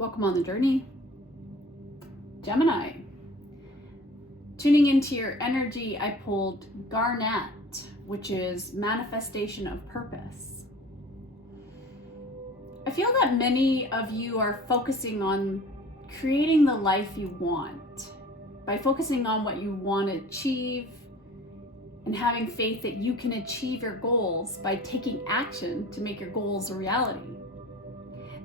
Welcome on the journey. Gemini. Tuning into your energy, I pulled Garnet, which is manifestation of purpose. I feel that many of you are focusing on creating the life you want by focusing on what you want to achieve and having faith that you can achieve your goals by taking action to make your goals a reality.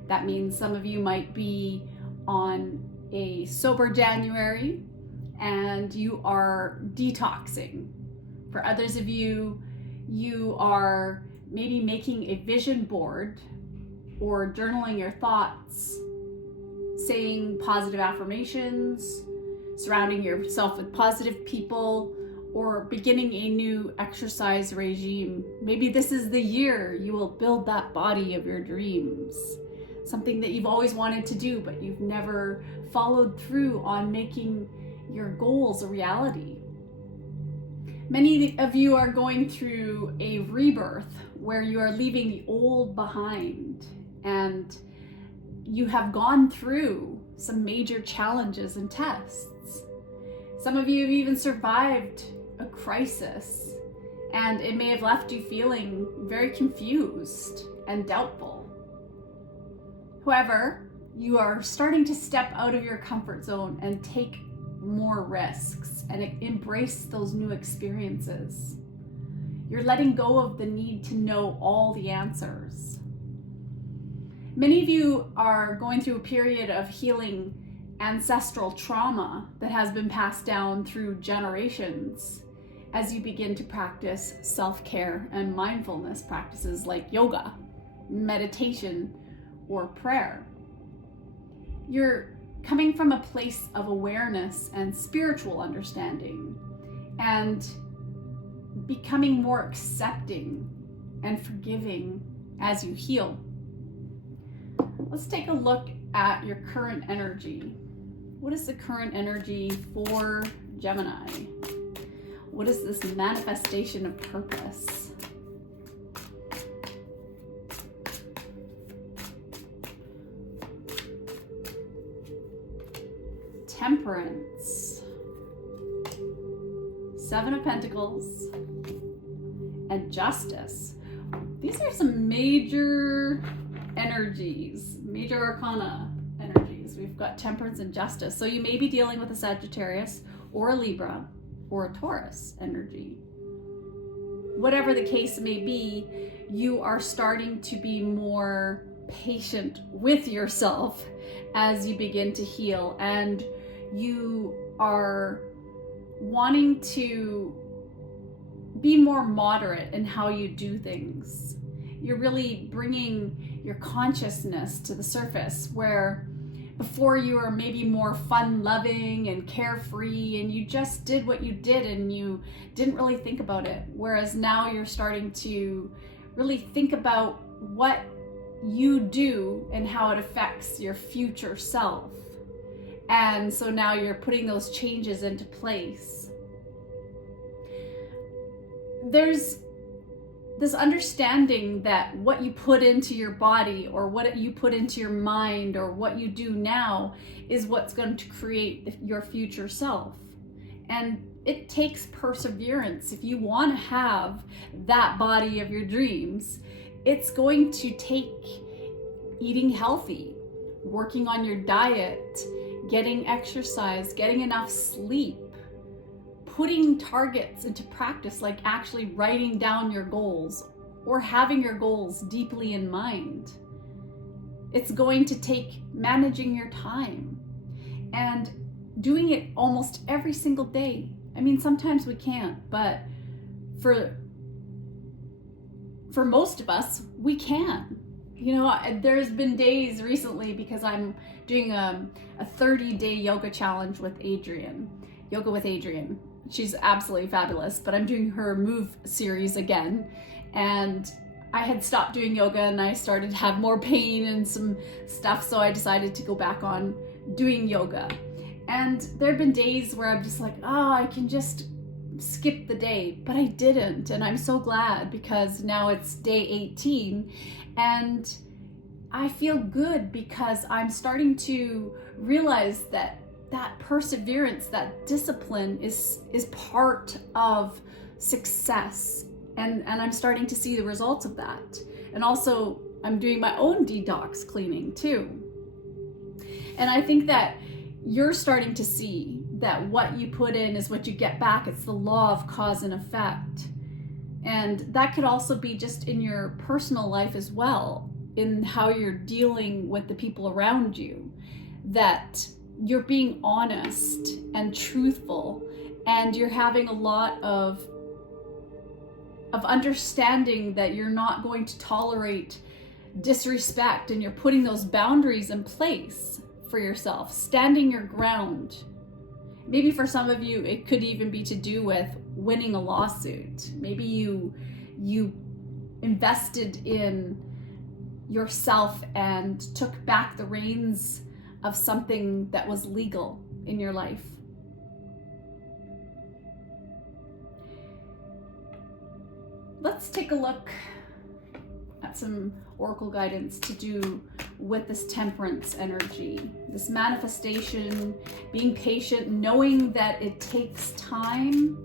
That means some of you might be on a sober January and you are detoxing. For others of you, you are maybe making a vision board or journaling your thoughts, saying positive affirmations, surrounding yourself with positive people, or beginning a new exercise regime. Maybe this is the year you will build that body of your dreams. Something that you've always wanted to do, but you've never followed through on making your goals a reality. Many of you are going through a rebirth where you are leaving the old behind, and you have gone through some major challenges and tests. Some of you have even survived a crisis, and it may have left you feeling very confused and doubtful. However, you are starting to step out of your comfort zone and take more risks and embrace those new experiences. You're letting go of the need to know all the answers. Many of you are going through a period of healing ancestral trauma that has been passed down through generations as you begin to practice self-care and mindfulness practices like yoga, meditation, or prayer. You're coming from a place of awareness and spiritual understanding and becoming more accepting and forgiving as you heal. Let's take a look at your current energy. What is the current energy for Gemini? What is this manifestation of purpose? Temperance, Seven of Pentacles, and Justice. These are some major energies, major arcana energies. We've got Temperance and Justice. So you may be dealing with a Sagittarius or a Libra or a Taurus energy. Whatever the case may be, you are starting to be more patient with yourself as you begin to heal, and you are wanting to be more moderate in how you do things. You're really bringing your consciousness to the surface, where before you were maybe more fun-loving and carefree and you just did what you did and you didn't really think about it. Whereas now you're starting to really think about what you do and how it affects your future self. And so now you're putting those changes into place. There's this understanding that what you put into your body or what you put into your mind or what you do now is what's going to create your future self. And it takes perseverance. If you want to have that body of your dreams, it's going to take eating healthy, working on your diet, getting exercise, getting enough sleep, putting targets into practice, like actually writing down your goals or having your goals deeply in mind. It's going to take managing your time and doing it almost every single day. I mean, sometimes we can't, but for most of us, we can. You know, there's been days recently because I'm doing a 30-day yoga challenge with Adrienne, Yoga with Adrienne. She's absolutely fabulous, but I'm doing her Move series again. And I had stopped doing yoga and I started to have more pain and some stuff, so I decided to go back on doing yoga. And there have been days where I'm just like, oh, I can just skip the day, but I didn't. And I'm so glad because now it's day 18 and I feel good because I'm starting to realize that that perseverance, that discipline is part of success. And I'm starting to see the results of that. And also I'm doing my own detox cleaning too. And I think that you're starting to see that what you put in is what you get back. It's the law of cause and effect. And that could also be just in your personal life as well, in how you're dealing with the people around you, that you're being honest and truthful, and you're having a lot of understanding that you're not going to tolerate disrespect, and you're putting those boundaries in place for yourself, standing your ground. Maybe for some of you, it could even be to do with winning a lawsuit. Maybe you invested in yourself and took back the reins of something that was legal in your life. Let's take a look at some oracle guidance to do with this temperance energy, this manifestation, being patient, knowing that it takes time.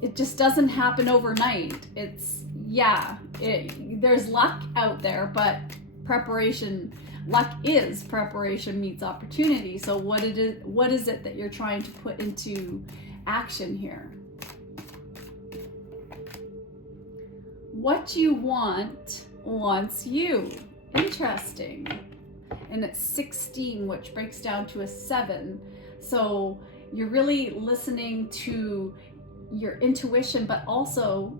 It just doesn't happen overnight. There's luck out there, but luck is preparation meets opportunity. So what is it that you're trying to put into action here? What you want wants you. Interesting. And it's 16, which breaks down to a 7. So you're really listening to your intuition, but also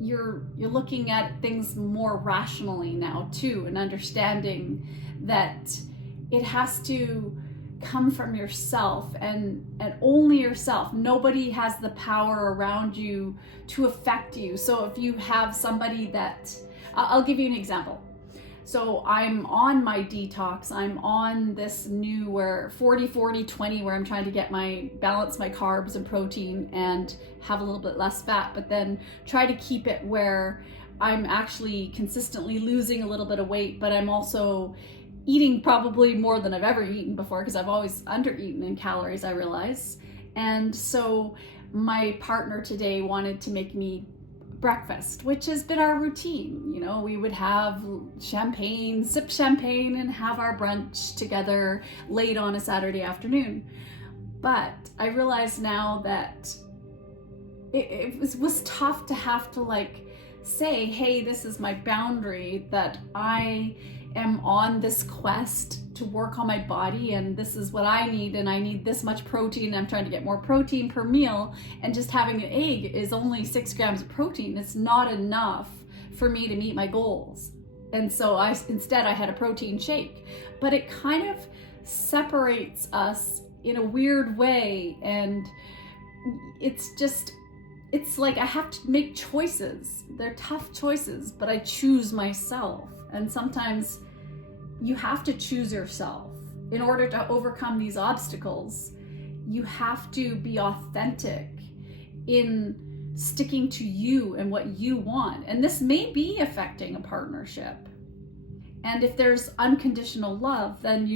you're looking at things more rationally now too, and understanding that it has to come from yourself and only yourself. Nobody has the power around you to affect you. So if you have somebody that, I'll give you an example. So I'm on my detox. I'm on this new 40-40-20 where I'm trying to balance my carbs and protein and have a little bit less fat, but then try to keep it where I'm actually consistently losing a little bit of weight, but I'm also eating probably more than I've ever eaten before, because I've always under-eaten in calories, I realize. And so my partner today wanted to make me breakfast, which has been our routine. We would have champagne, sip champagne, and have our brunch together late on a Saturday afternoon. But I realize now that it was tough to have to say, hey, this is my boundary, that I am on this quest to work on my body, and this is what I need, and I need this much protein. I'm trying to get more protein per meal, and just having an egg is only 6 grams of protein. It's not enough for me to meet my goals. And so instead I had a protein shake, but it kind of separates us in a weird way. And it's like I have to make choices. They're tough choices, but I choose myself. And sometimes you have to choose yourself. In order to overcome these obstacles, you have to be authentic in sticking to you and what you want. And this may be affecting a partnership. And if there's unconditional love, then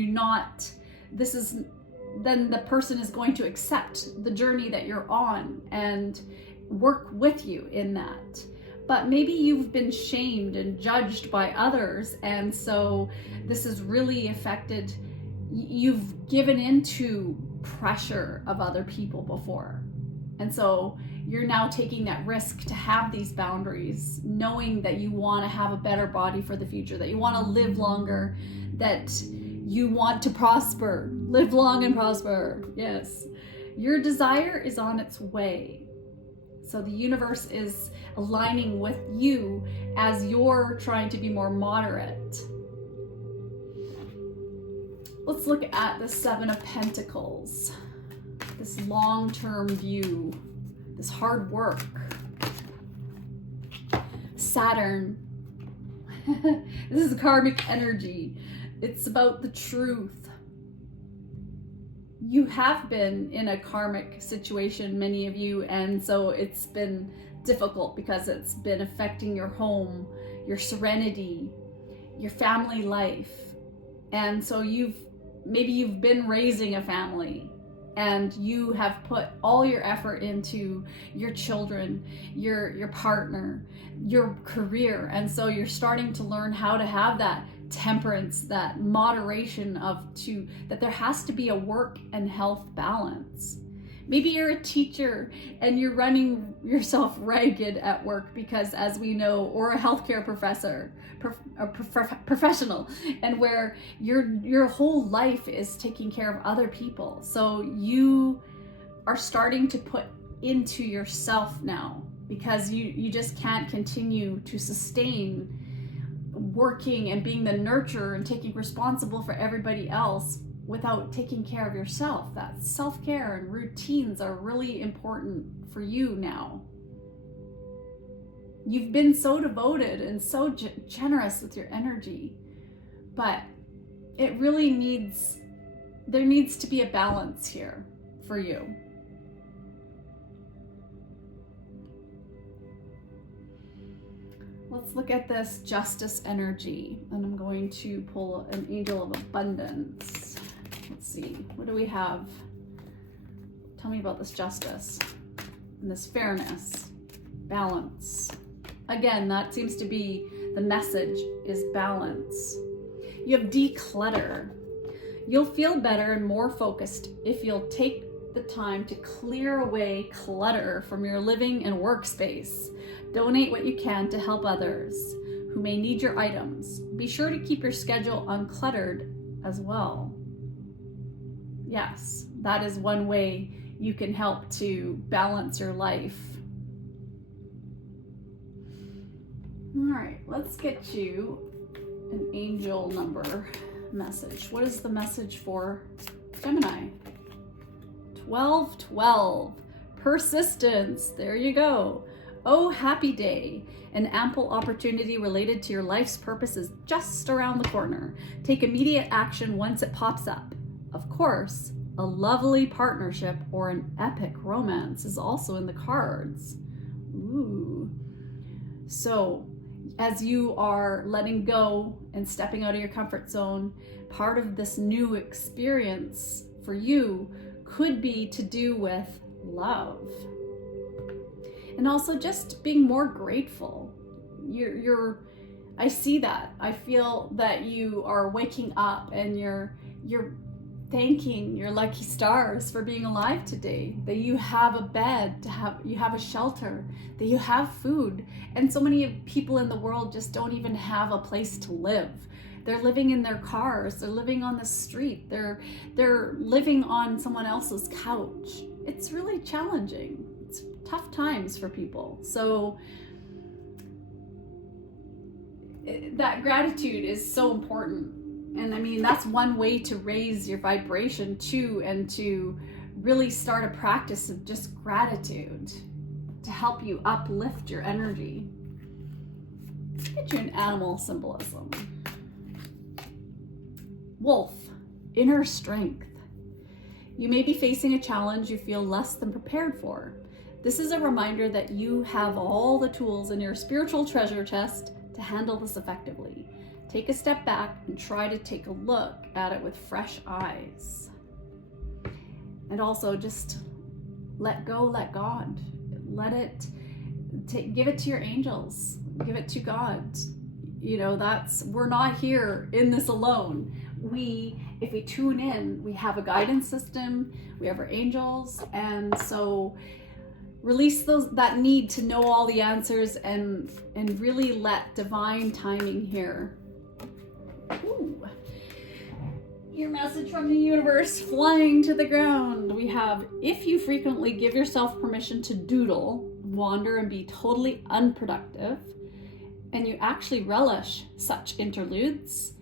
then the person is going to accept the journey that you're on and work with you in that. But maybe you've been shamed and judged by others, and so this has really affected, you've given into pressure of other people before. And so you're now taking that risk to have these boundaries, knowing that you want to have a better body for the future, that you want to live longer, that you want to prosper, live long and prosper. Yes. Your desire is on its way. So the universe is aligning with you as you're trying to be more moderate. Let's look at the 7 of Pentacles. This long-term view, this hard work. Saturn. This is karmic energy. It's about the truth. You have been in a karmic situation, many of you, and so it's been difficult because it's been affecting your home, your serenity, your family life. And so maybe you've been raising a family and you have put all your effort into your children, your partner, your career. And so you're starting to learn how to have that temperance, that moderation that there has to be a work and health balance. Maybe you're a teacher and you're running yourself ragged at work because, as we know, or a healthcare professional, and where your whole life is taking care of other people. So you are starting to put into yourself now, because you just can't continue to sustain working and being the nurturer and taking responsible for everybody else without taking care of yourself. That self-care and routines are really important for you now. You've been so devoted and so generous with your energy, but there needs to be a balance here for you. Let's look at this justice energy, and I'm going to pull an angel of abundance. Let's see, what do we have? Tell me about this justice and this fairness, balance. Again, that seems to be the message, is balance. You have declutter. You'll feel better and more focused if you'll take the time to clear away clutter from your living and workspace. Donate what you can to help others who may need your items. Be sure to keep your schedule uncluttered as well. Yes, that is one way you can help to balance your life. All right, let's get you an angel number message. What is the message for Gemini? 1212, persistence. There you go. Oh, happy day. An ample opportunity related to your life's purpose is just around the corner. Take immediate action once it pops up. Of course, a lovely partnership or an epic romance is also in the cards. Ooh. So, as you are letting go and stepping out of your comfort zone, part of this new experience for you could be to do with love. And also just being more grateful. I see that. I feel that you are waking up and you're thanking your lucky stars for being alive today, that you have a bed, you have a shelter, that you have food. And so many people in the world just don't even have a place to live. They're living in their cars, they're living on the street, they're living on someone else's couch. It's really challenging. It's tough times for people. So that gratitude is so important. And I mean, that's one way to raise your vibration too, and to really start a practice of just gratitude to help you uplift your energy. Get you an animal symbolism. Wolf, inner strength. You may be facing a challenge you feel less than prepared for. This is a reminder that you have all the tools in your spiritual treasure chest to handle this effectively. Take a step back and try to take a look at it with fresh eyes. And also just let go, let God. Give it to your angels. Give it to God. You know, we're not here in this alone. If we tune in, we have a guidance system, we have our angels, and so release that need to know all the answers and really let divine timing here. Ooh. Your message from the universe flying to the ground. We have, if you frequently give yourself permission to doodle, wander, and be totally unproductive, and you actually relish such interludes,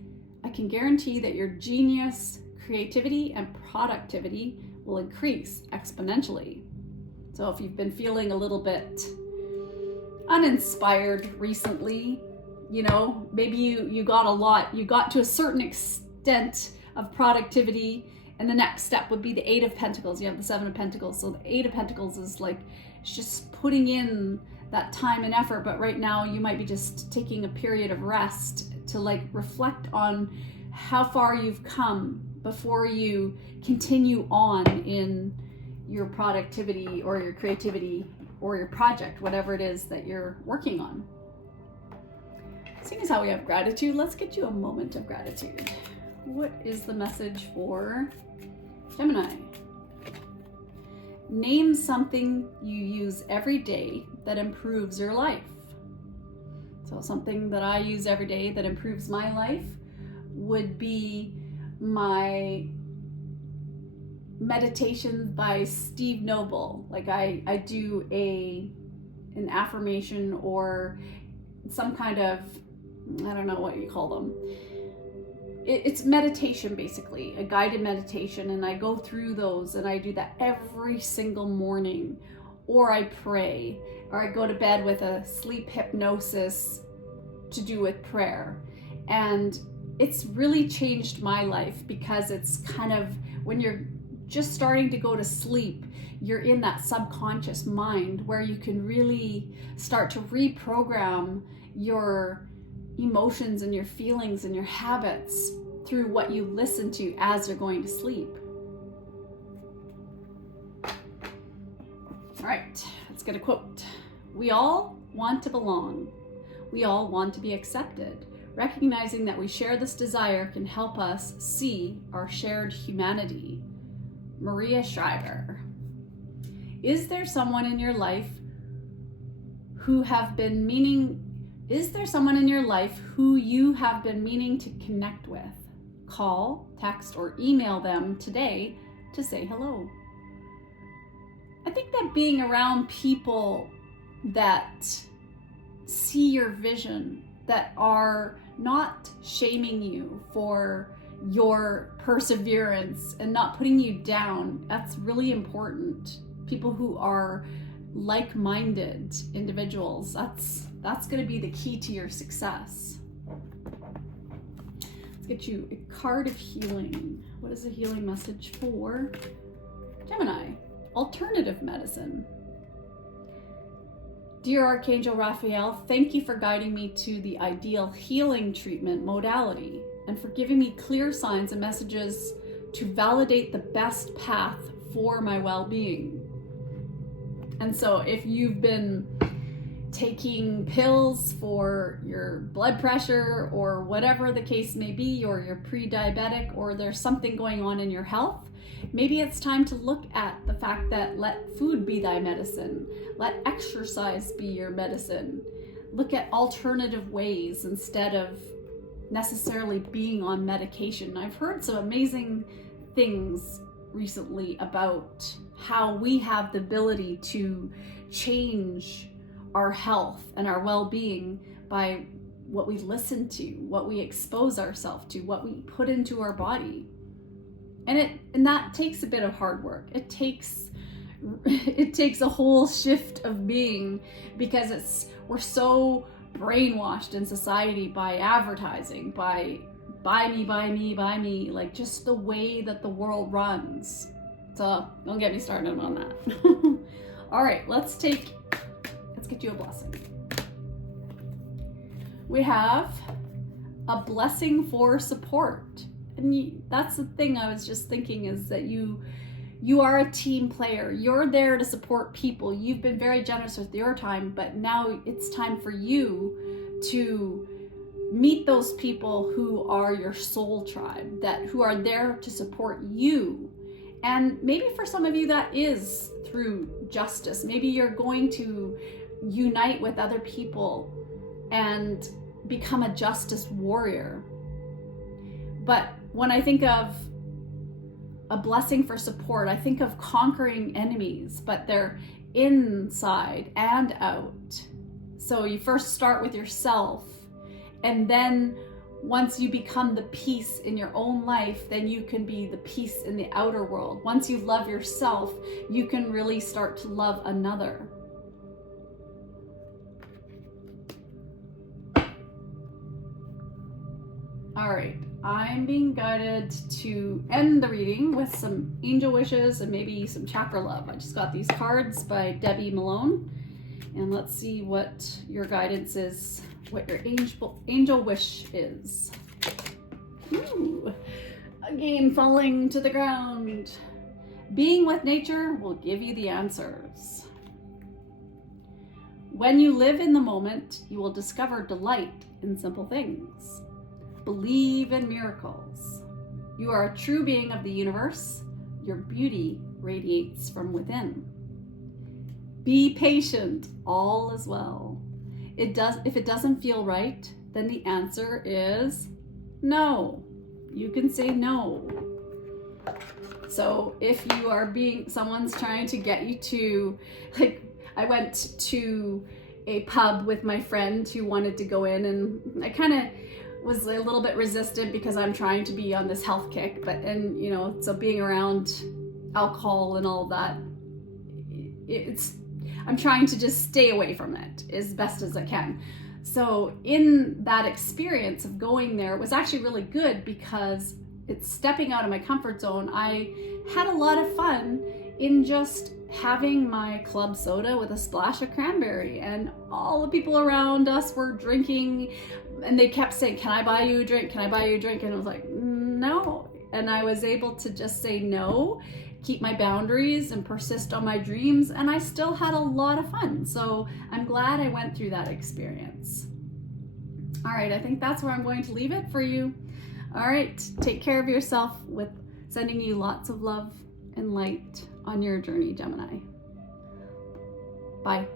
I can guarantee that your genius, creativity, and productivity will increase exponentially. So if you've been feeling a little bit uninspired recently, you know, maybe you got to a certain extent of productivity, and the next step would be the 8 of Pentacles. You have the 7 of Pentacles. So the 8 of Pentacles is like, it's just putting in that time and effort, but right now you might be just taking a period of rest to like reflect on how far you've come before you continue on in your productivity or your creativity or your project, whatever it is that you're working on. Seeing as how we have gratitude, let's get you a moment of gratitude. What is the message for Gemini? Name something you use every day that improves your life. So something that I use every day that improves my life would be my meditation by Steve Noble. Like I do an affirmation or some kind of, I don't know what you call them. It's meditation, basically, a guided meditation, and I go through those and I do that every single morning, or I pray, or I go to bed with a sleep hypnosis to do with prayer. And it's really changed my life because it's kind of, when you're just starting to go to sleep, you're in that subconscious mind where you can really start to reprogram your emotions and your feelings and your habits through what you listen to as you're going to sleep. All right, let's get a quote. We all want to belong. We all want to be accepted. Recognizing that we share this desire can help us see our shared humanity. Maria Shriver. Is there someone in your life who you have been meaning to connect with? Call, text, or email them today to say hello. I think that being around people that see your vision, that are not shaming you for your perseverance and not putting you down, that's really important. People who are like-minded individuals, that's going to be the key to your success. Let's get you a card of healing. What is a healing message for Gemini? Alternative medicine. Dear Archangel Raphael, thank you for guiding me to the ideal healing treatment modality and for giving me clear signs and messages to validate the best path for my well-being. And so if you've been taking pills for your blood pressure or whatever the case may be, or you're pre-diabetic, or there's something going on in your health, maybe it's time to look at the fact that let food be thy medicine. Let exercise be your medicine. Look at alternative ways instead of necessarily being on medication. I've heard some amazing things recently about how we have the ability to change our health and our well-being by what we listen to, what we expose ourselves to, what we put into our body. And that takes a bit of hard work. It takes a whole shift of being, because we're so brainwashed in society by advertising, by buy me, like just the way that the world runs. So don't get me started on that. All right, let's get you a blessing. We have a blessing for support. And that's the thing I was just thinking, is that you are a team player. You're there to support people. You've been very generous with your time, but now it's time for you to meet those people who are your soul tribe, who are there to support you. And maybe for some of you that is through justice. Maybe you're going to unite with other people and become a justice warrior. But when I think of a blessing for support, I think of conquering enemies, but they're inside and out. So you first start with yourself, and then once you become the peace in your own life, then you can be the peace in the outer world. Once you love yourself, you can really start to love another. All right, I'm being guided to end the reading with some angel wishes and maybe some chakra love. I just got these cards by Debbie Malone, And let's see what your guidance is, what your angel wish is. Ooh, again, falling to the ground. Being with nature will give you the answers. When you live in the moment, you will discover delight in simple things. Believe in miracles. You are a true being of the universe. Your beauty radiates from within. Be patient, all is well. If it doesn't feel right, then the answer is no. You can say no. So if you are someone's trying to get you to, like, I went to a pub with my friend who wanted to go in, and I kind of was a little bit resistant because I'm trying to be on this health kick, so being around alcohol and all of that, I'm trying to just stay away from it as best as I can. So in that experience of going there, it was actually really good because it's stepping out of my comfort zone. I had a lot of fun in just having my club soda with a splash of cranberry, and all the people around us were drinking, and they kept saying, "Can I buy you a drink? Can I buy you a drink?" And I was like, no. And I was able to just say no, keep my boundaries, and persist on my dreams, and I still had a lot of fun. So I'm glad I went through that experience. All right, I think that's where I'm going to leave it for you. All right, take care of yourself, with sending you lots of love and light on your journey, Gemini. Bye.